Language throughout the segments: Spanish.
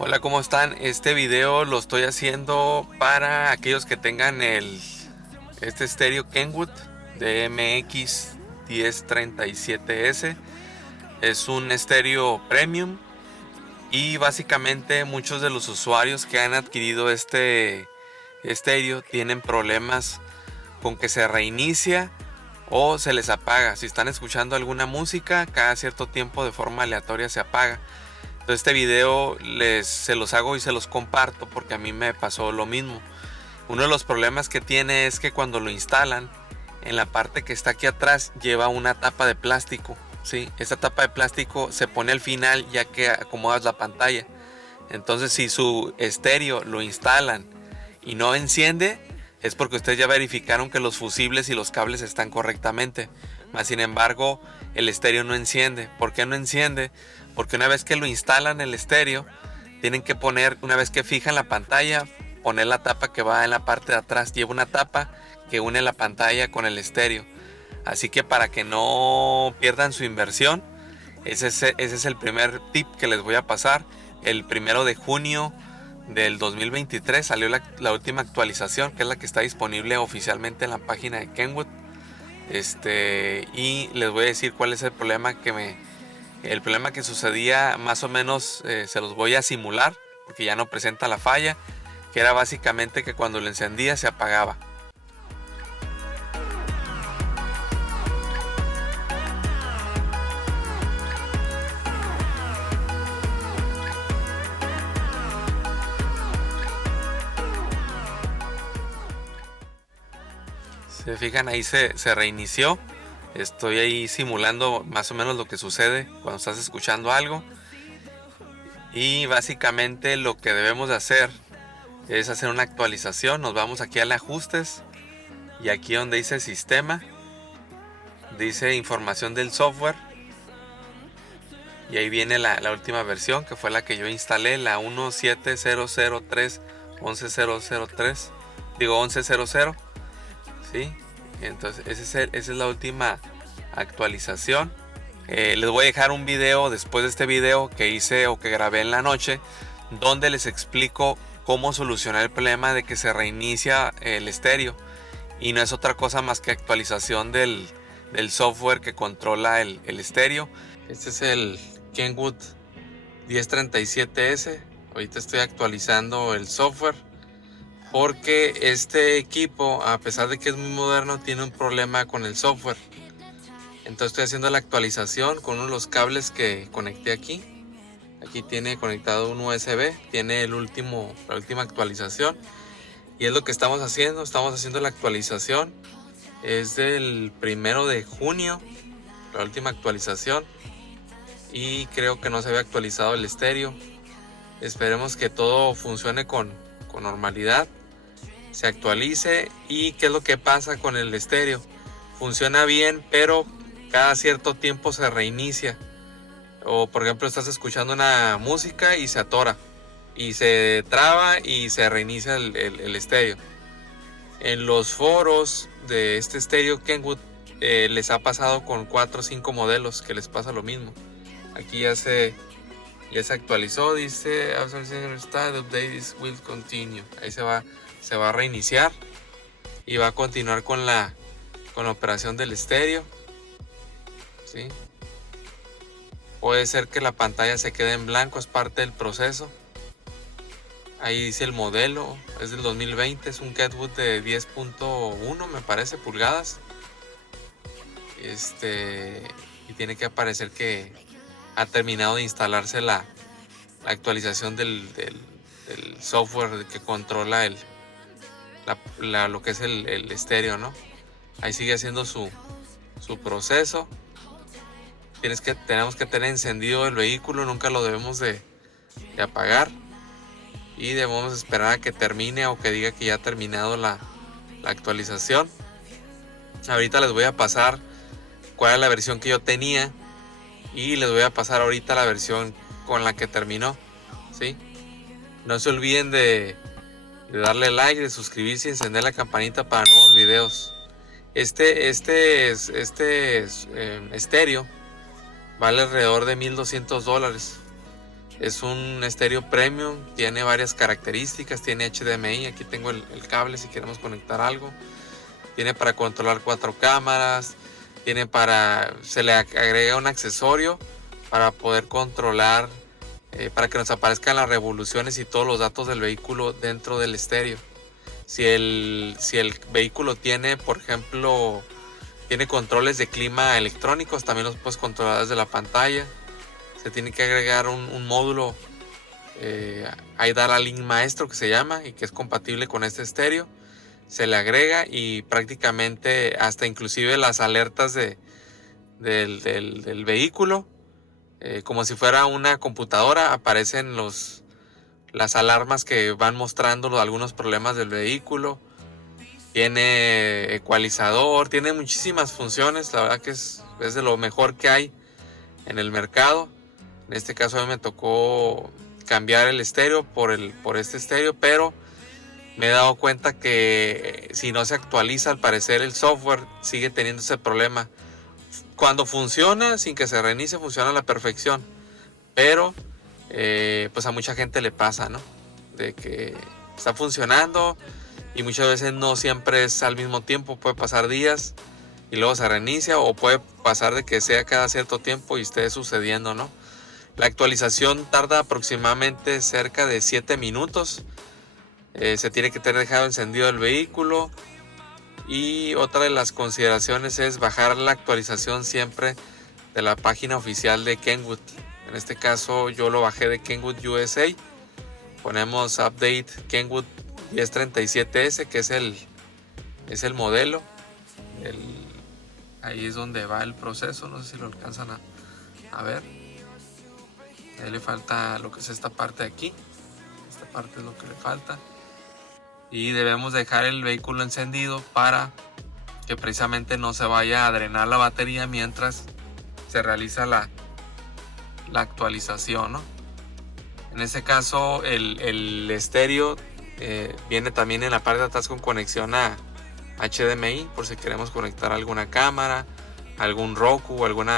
Hola, ¿cómo están? Este video lo estoy haciendo para aquellos que tengan este estéreo Kenwood DMX 1037S. Es un estéreo premium y básicamente muchos de los usuarios que han adquirido este estéreo tienen problemas con que se reinicia o se les apaga. Si están escuchando alguna música, cada cierto tiempo de forma aleatoria se apaga. Entonces este video se los hago y se los comparto porque a mí me pasó lo mismo. Uno de los problemas que tiene es que cuando lo instalan, en la parte que está aquí atrás lleva una tapa de plástico. ¿Sí? Esta tapa de plástico se pone al final ya que acomodas la pantalla. Entonces si su estéreo lo instalan y no enciende, es porque ustedes ya verificaron que los fusibles y los cables están correctamente. Mas sin embargo, el estéreo no enciende. ¿Por qué no enciende? Porque una vez que lo instalan el estéreo, tienen que poner, una vez que fijan la pantalla, poner la tapa que va en la parte de atrás. Lleva una tapa que une la pantalla con el estéreo. Así que para que no pierdan su inversión, ese es el primer tip que les voy a pasar. El 1 de junio del 2023 salió la última actualización, que es la que está disponible oficialmente en la página de Kenwood. Y les voy a decir cuál es el problema que sucedía. Más o menos se los voy a simular porque ya no presenta la falla, que era básicamente que cuando lo encendía se apagaba. Se fijan, ahí se reinició. Estoy ahí simulando más o menos lo que sucede cuando estás escuchando algo. Y básicamente lo que debemos de hacer es hacer una actualización. Nos vamos aquí a ajustes y aquí donde dice sistema, dice información del software, y ahí viene la última versión, que fue la que yo instalé, la 17003.11.003, digo 11.00. ¿Sí? Entonces esa es la última actualización. Les voy a dejar un video después de este video que hice o que grabé en la noche, donde les explico cómo solucionar el problema de que se reinicia el estéreo, y no es otra cosa más que actualización del software que controla el estéreo. Este es el Kenwood 1037S. Ahorita estoy actualizando el software porque este equipo, a pesar de que es muy moderno, tiene un problema con el software. Entonces estoy haciendo la actualización con uno de los cables que conecté aquí. Aquí tiene conectado un USB, tiene la última actualización. Y es lo que estamos haciendo la actualización. Es del 1 de junio, la última actualización. Y creo que no se había actualizado el estéreo. Esperemos que todo funcione con normalidad, se actualice. Y qué es lo que pasa con el estéreo, funciona bien, pero cada cierto tiempo se reinicia. O por ejemplo estás escuchando una música y se atora y se traba y se reinicia el estéreo. En los foros de este estéreo Kenwood les ha pasado con 4 o 5 modelos que les pasa lo mismo. Aquí ya se actualizó, dice the update will continue. Ahí se va a reiniciar y va a continuar con la operación del estéreo. ¿Sí? Puede ser que la pantalla se quede en blanco, es parte del proceso. Ahí dice el modelo, es del 2020, es un Kenwood de 10.1 me parece pulgadas. Y tiene que aparecer que ha terminado de instalarse la actualización del software que controla lo que es el estéreo, ¿no? Ahí sigue haciendo su proceso. Tenemos que tener encendido el vehículo, nunca lo debemos de apagar, y debemos esperar a que termine o que diga que ya ha terminado la actualización. Ahorita les voy a pasar cuál es la versión que yo tenía y les voy a pasar ahorita la versión con la que terminó. ¿Sí? No se olviden de darle like, de suscribirse y encender la campanita para nuevos videos. Este estéreo vale alrededor de $1,200. Es un estéreo premium, tiene varias características, tiene HDMI, aquí tengo el cable si queremos conectar algo. Tiene para controlar 4 cámaras, se le agrega un accesorio para poder controlar, para que nos aparezcan las revoluciones y todos los datos del vehículo dentro del estéreo. Si el vehículo tiene, por ejemplo, tiene controles de clima electrónicos, también los puedes controlar desde la pantalla. Se tiene que agregar un módulo, iData Link Maestro que se llama, y que es compatible con este estéreo. Se le agrega y prácticamente hasta inclusive las alertas del vehículo, como si fuera una computadora, aparecen las alarmas que van mostrando algunos problemas del vehículo. Tiene ecualizador, tiene muchísimas funciones. La verdad que es de lo mejor que hay en el mercado. En este caso a mí me tocó cambiar el estéreo por este estéreo, pero me he dado cuenta que si no se actualiza, al parecer el software sigue teniendo ese problema. Cuando funciona, sin que se reinicie, funciona a la perfección. Pero pues a mucha gente le pasa, ¿no? De que está funcionando y muchas veces no siempre es al mismo tiempo. Puede pasar días y luego se reinicia, o puede pasar de que sea cada cierto tiempo y esté sucediendo, ¿no? La actualización tarda aproximadamente cerca de 7 minutos. Se tiene que tener dejado encendido el vehículo. Y otra de las consideraciones es bajar la actualización siempre de la página oficial de Kenwood. En este caso yo lo bajé de Kenwood USA. Ponemos update Kenwood 1037S, que es el modelo. Ahí es donde va el proceso. No sé si lo alcanzan a ver. Ahí le falta lo que es esta parte de aquí. Esta parte es lo que le falta. Y debemos dejar el vehículo encendido para que precisamente no se vaya a drenar la batería mientras se realiza la actualización, ¿no? En este caso el estéreo viene también en la parte de atrás con conexión a HDMI, por si queremos conectar alguna cámara, algún Roku o algún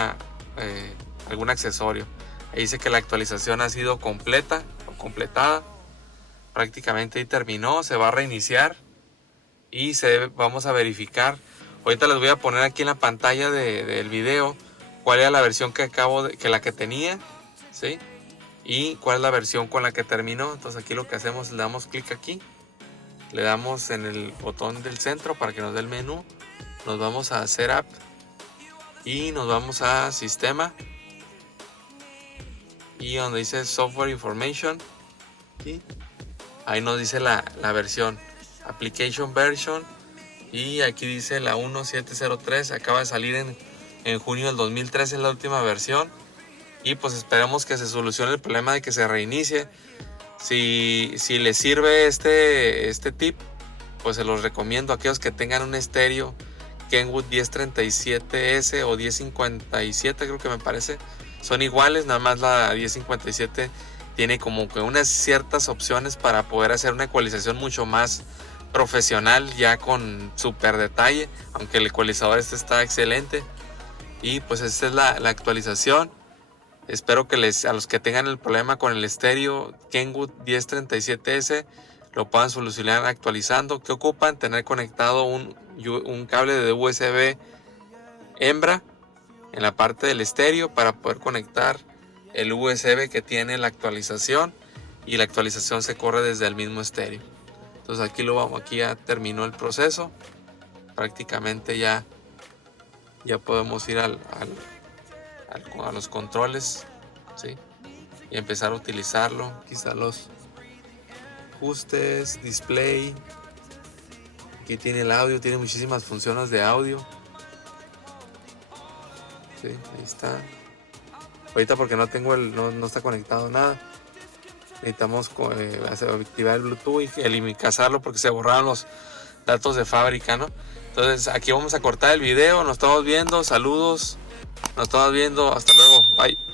accesorio. Ahí dice que la actualización ha sido completa o completada. Prácticamente ahí terminó. Se va a reiniciar y vamos a verificar. Ahorita les voy a poner aquí en la pantalla del video cuál era la versión que la que tenía, ¿sí? Y cuál es la versión con la que terminó. Entonces aquí lo que hacemos, le damos clic aquí, le damos en el botón del centro para que nos dé el menú, nos vamos a Setup y nos vamos a Sistema, y donde dice Software Information, ¿sí? Ahí nos dice la versión, Application Version, y aquí dice la 1703, acaba de salir en junio del 2013, es la última versión. Y pues esperemos que se solucione el problema de que se reinicie. Si les sirve este tip, pues se los recomiendo a aquellos que tengan un estéreo Kenwood 1037S o 1057, creo que me parece. Son iguales, nada más la 1057 tiene como que unas ciertas opciones para poder hacer una ecualización mucho más profesional, ya con súper detalle, aunque el ecualizador está excelente. Y pues esta es la actualización. Espero que a los que tengan el problema con el estéreo Kenwood 1037S lo puedan solucionar actualizando. ¿Qué ocupan? Tener conectado un cable de USB hembra en la parte del estéreo para poder conectar el USB que tiene la actualización, y la actualización se corre desde el mismo estéreo. Entonces aquí ya terminó el proceso. Prácticamente ya podemos ir a los controles, ¿sí? Y empezar a utilizarlo. Aquí están los ajustes, display. Aquí tiene el audio, tiene muchísimas funciones de audio. Sí, ahí está. Ahorita porque no tengo no está conectado nada. Necesitamos activar el Bluetooth y casarlo porque se borraron los datos de fábrica, ¿no? Entonces aquí vamos a cortar el video. Nos estamos viendo. Saludos. Nos estamos viendo. Hasta luego. Bye.